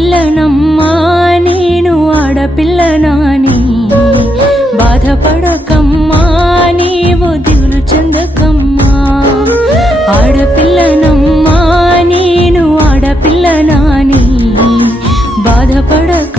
ఆడపిల్లనమ్మా నేను ఆడపిల్లనాని బాధపడకమ్మా నీవు దిగులు చెందకమ్మా ఆడపిల్లనమ్మా నేను ఆడపిల్లనాని బాధపడక